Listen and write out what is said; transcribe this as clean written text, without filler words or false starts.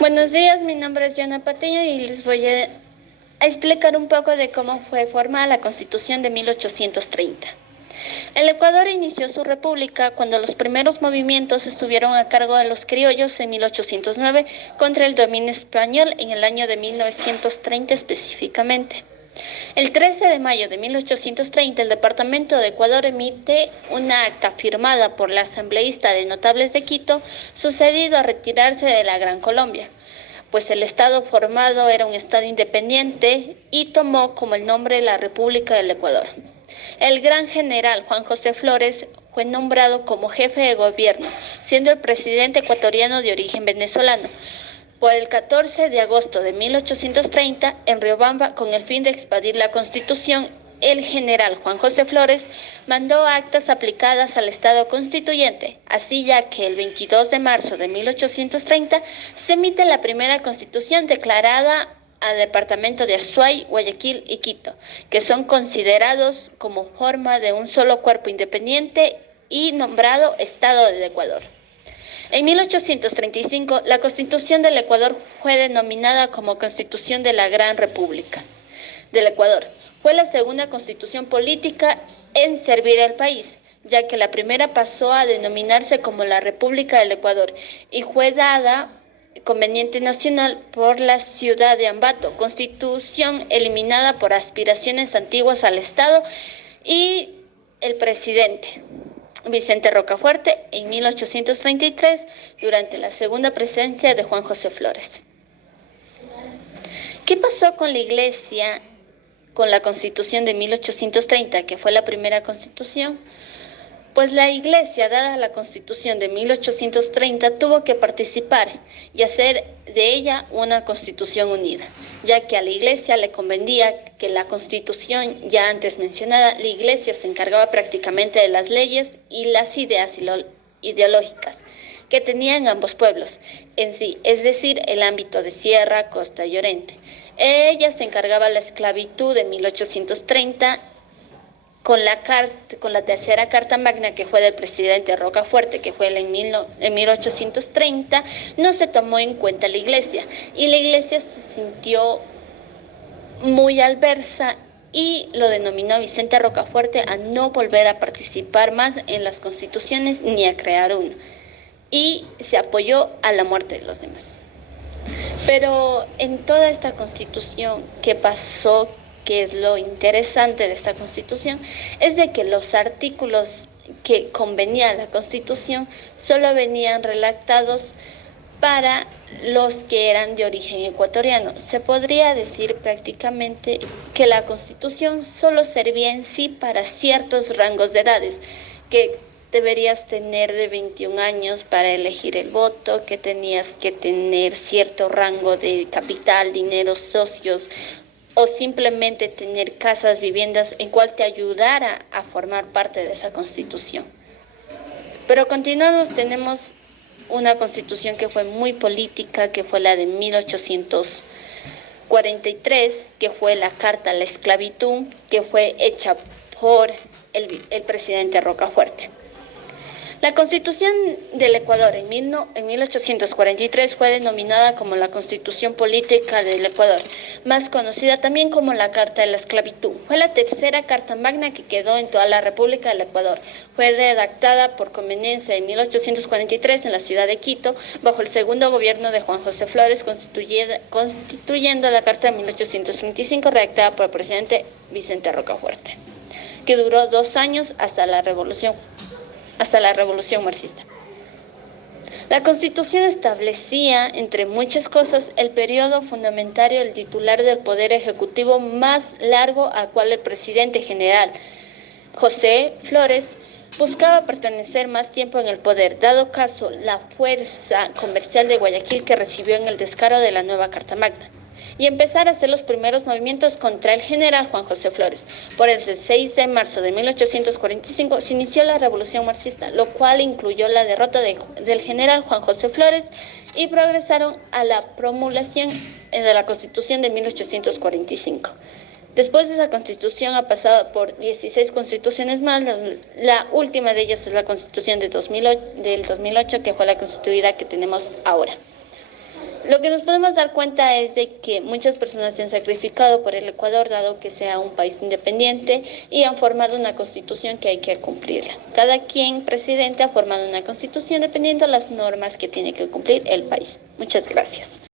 Buenos días, mi nombre es Yana Patiño y les voy a explicar un poco de cómo fue formada la Constitución de 1830. El Ecuador inició su república cuando los primeros movimientos estuvieron a cargo de los criollos en 1809 contra el dominio español en el año de 1930 específicamente. El 13 de mayo de 1830, el Departamento de Ecuador emite una acta firmada por la asambleísta de notables de Quito, sucedido a retirarse de la Gran Colombia, pues el estado formado era un estado independiente y tomó como el nombre la República del Ecuador. El gran general Juan José Flores fue nombrado como jefe de gobierno, siendo el presidente ecuatoriano de origen venezolano. Por el 14 de agosto de 1830, en Riobamba, con el fin de expedir la Constitución, el general Juan José Flores mandó actas aplicadas al Estado Constituyente, así ya que el 22 de marzo de 1830 se emite la primera Constitución declarada al departamento de Azuay, Guayaquil y Quito, que son considerados como forma de un solo cuerpo independiente y nombrado Estado del Ecuador. En 1835, la Constitución del Ecuador fue denominada como Constitución de la Gran República del Ecuador. Fue la segunda constitución política en servir al país, ya que la primera pasó a denominarse como la República del Ecuador y fue dada conveniente nacional por la ciudad de Ambato, constitución eliminada por aspiraciones antiguas al Estado y el presidente Vicente Rocafuerte en 1833 durante la segunda presidencia de Juan José Flores. ¿Qué pasó con la Iglesia con la Constitución de 1830, que fue la primera constitución? Pues la Iglesia, dada la Constitución de 1830, tuvo que participar y hacer de ella una Constitución unida, ya que a la Iglesia le convenía que la Constitución ya antes mencionada, la Iglesia se encargaba prácticamente de las leyes y las ideas ideológicas que tenían ambos pueblos en sí, es decir, el ámbito de sierra, costa y oriente. Ella se encargaba de la esclavitud de 1830 con la tercera Carta Magna, que fue del presidente Rocafuerte, que fue en 1830, no se tomó en cuenta la Iglesia, y la Iglesia se sintió muy adversa y lo denominó Vicente Rocafuerte a no volver a participar más en las constituciones ni a crear una, y se apoyó a la muerte de los demás. Pero en toda esta constitución, ¿qué pasó? Que es lo interesante de esta Constitución, es de que los artículos que convenía la Constitución solo venían redactados para los que eran de origen ecuatoriano. Se podría decir prácticamente que la Constitución solo servía en sí para ciertos rangos de edades, que deberías tener de 21 años para elegir el voto, que tenías que tener cierto rango de capital, dinero, socios, o simplemente tener casas, viviendas en cual te ayudara a formar parte de esa constitución. Pero continuamos, tenemos una constitución que fue muy política, que fue la de 1843, que fue la Carta a la Esclavitud, que fue hecha por el presidente Rocafuerte. La Constitución del Ecuador en 1843 fue denominada como la Constitución Política del Ecuador, más conocida también como la Carta de la Esclavitud. Fue la tercera Carta Magna que quedó en toda la República del Ecuador. Fue redactada por conveniencia en 1843 en la ciudad de Quito, bajo el segundo gobierno de Juan José Flores, constituyendo la Carta de 1835, redactada por el presidente Vicente Rocafuerte, que duró 2 años hasta la Revolución Marxista. La Constitución establecía, entre muchas cosas, el periodo fundamentario del titular del Poder Ejecutivo más largo, al cual el presidente general José Flores buscaba permanecer más tiempo en el poder, dado caso la fuerza comercial de Guayaquil que recibió en el descaro de la nueva Carta Magna, y empezar a hacer los primeros movimientos contra el general Juan José Flores. Por el 6 de marzo de 1845 se inició la Revolución Marxista, lo cual incluyó la derrota del general Juan José Flores, y progresaron a la promulgación de la Constitución de 1845. Después de esa constitución ha pasado por 16 constituciones más, la última de ellas es la Constitución del 2008, que fue la constituida que tenemos ahora. Lo que nos podemos dar cuenta es de que muchas personas se han sacrificado por el Ecuador, dado que sea un país independiente, y han formado una constitución que hay que cumplirla. Cada quien, presidente, ha formado una constitución dependiendo de las normas que tiene que cumplir el país. Muchas gracias.